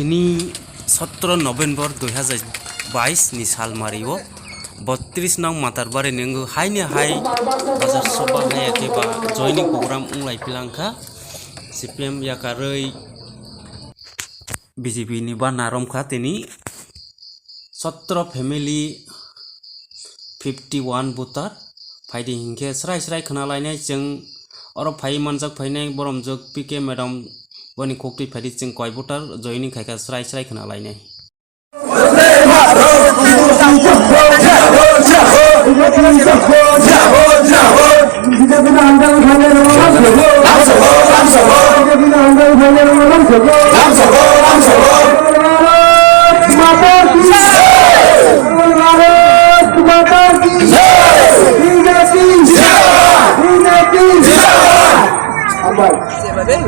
তিনি 17 November 2022 ni sal mario 32 nang matarbare nengu haine hai bazar soba hai akeba joining program unglai pilangka CPM yakarei BJP ni ba naromkha tini 17 family 51 butar फाइदि हिंखे स्राय खोनालायनाय जों अरब phi मानजाक फाइनाय बरमजोग पीके madam बनि कोकटी फाइदि जों कय बुटार जयनिं खायखा स्राय खोनालायनाय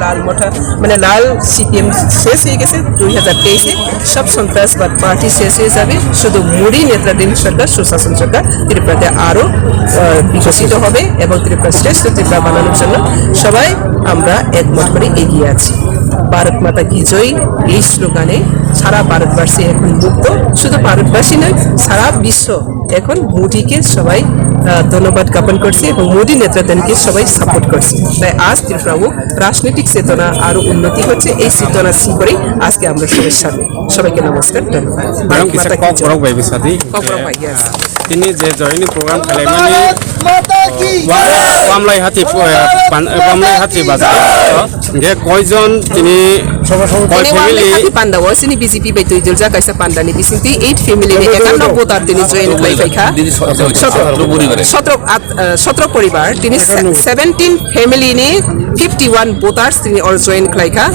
लाल मोटा मैंने लाल CPM शेष हो गए 2023 सब सन्त्रासबाद पार्टी शेष हो जाए शुद्ध मुड़ी नेत्राधीन सरकार सुशासन सरकार त्रिपुराते आरो विकसित होबे एवं त्रिपुरा श्रेष्ठ त्रिपुरा बानाনোর জন্য সবাই আমরা একমত করে এগিয়ে আছি भारत माता की जय এই স্লোগানে সারা ভারতবর্ষে এখন মুক্ত শুধু ভারতবাসী নয় সারা বিশ্ব এখন মোদিকে সবাই ধন্যবাদ জ্ঞাপন করছে এবং মোদি নেতৃত্বকে সবাই সাপোর্ট করছে তাই আজ ত্রিপুরাও রাজনৈতিক চেতনা আরো উন্নতি হচ্ছে এই চেতনা করে আজকে আমরা সবাই সাথে সবাইকে নমস্কার তিনি যে জয়নি প্রোগ্রাম খালাইমানি ওয়ামলাই হাতি বাজার যে কয়জন তিনি কয় ফ্যামিলি পান্ডাও সিনি বিজেপি বাইতই জলজা কাইসা পান্ডানি বিসিতি 8 ফ্যামিলি 91 ভোটার তিনি জয়েন খাইখা 17 পরিবার তিনি 17 ফ্যামিলি নি 51 ভোটার্স তিনি or join খাইখা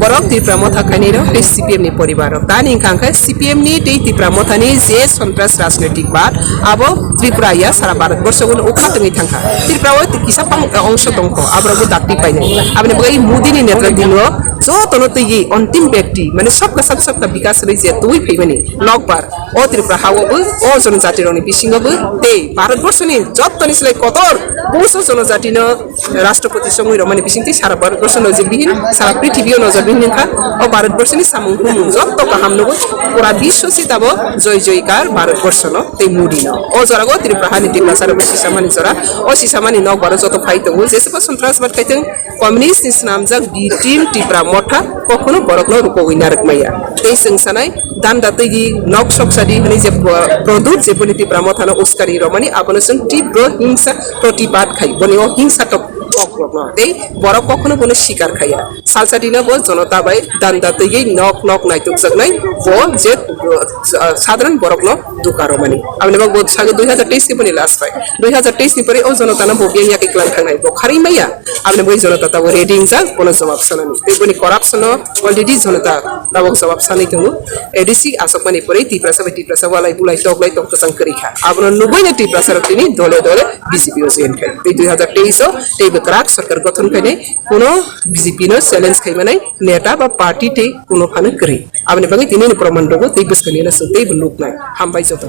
Borok Tripura Motha খাইনিরো CPM নি পরিবার দানি খাংখা CPM নি ত্রিপুরা মথানি যে সন্ত্রাস রাজনৈতিক বাদ আবো ত্রিপুরা ইয়া সারা ভারতবর্ষ গুলো উখাতঙ্গি থাকা ত্রিপুরাও কিসা অংশ দংখ আবরাবো দাঁতি পাইনি আপনি বই মোদিনি নেতৃত্ব যতনতই অন্তিম ব্যক্তি মানে सबका सबका विकास रही जे दुई फैमानि लगबार ओ त्रिपुरा हावबो ओ जनजातिरनि बिसिङबो ते भारतवर्षनि जत्तनिसलाई कतर बहुसो जनजातिनो राष्ट्रपति संगै रमानि बिसिंति सारा भारतवर्ष नजरबिहीन सारा पृथ्वीयाव नजरबिहीनखा ओ भारतवर्षनि सामुं हुमु जत्त गाहामनोबो पुरा विश्व सिताबो जय जयकार भारतवर्षनो ते मुदिनो ओ जरागो त्रिपुरा हानि त्रिपुरा सारा सिसामानि जरा ओ सिसामानि नगबार जत फाइतंगो जेसेबो सन्त्रासबाद खाइतों कम्युनिस्ट नामजाक बि टीम त्रिपुरा मथा कखनो बरकनो रुपविनार माया ते संसानाय दान्दा तैगि नक सकसादि हनि जे प्रदूत जे बनि त्रिपुरा मथानो उस्कारि रमानि आपनो जों तीव्र हिंसा प्रतिबाद खाइ बनि ओ हिंसा तो অগ্রগ্ন দেই বড় কখনো কোনো শিকার খাইয়া সালসাদিনা বল জনতা বাই দান্দা তৈগি নক নক নাইতুক জগনাই ও যে সাধারণ বড়গ্ন দুকারো মানে আপনি বাগ বোধ সাগে 2023 কে বনি লাস্ট পাই 2023 নি পরে ও জনতা না ববিয়া ইয়াকে ক্লান থাংনাই বখারি মাইয়া আপনি বই জনতা তা রেডিং যা কোনো জবাব সানানি তে বনি করাপশন অলরেডি জনতা দাবক জবাব সানি তঙ্গু এডিসি আসক মানে পরে ত্রিপুরা সবাই বুলাই টকলাই তক তসাং করিখা আপন নুবই না ত্রিপুরা সরক তিনি দলে দলে বিজেপি ও জেন খাই 2023 তে রাগ সরকার গঠন খাইনে কোনো বিজেপি নো চ্যালেঞ্জ খাইমানাই নেতা বা পার্টি তে কোনো ফানে করে আপনি বাকি তিনি প্রমাণ দবো তেই বসকনি না সতেই লোক নাই হামবাই যত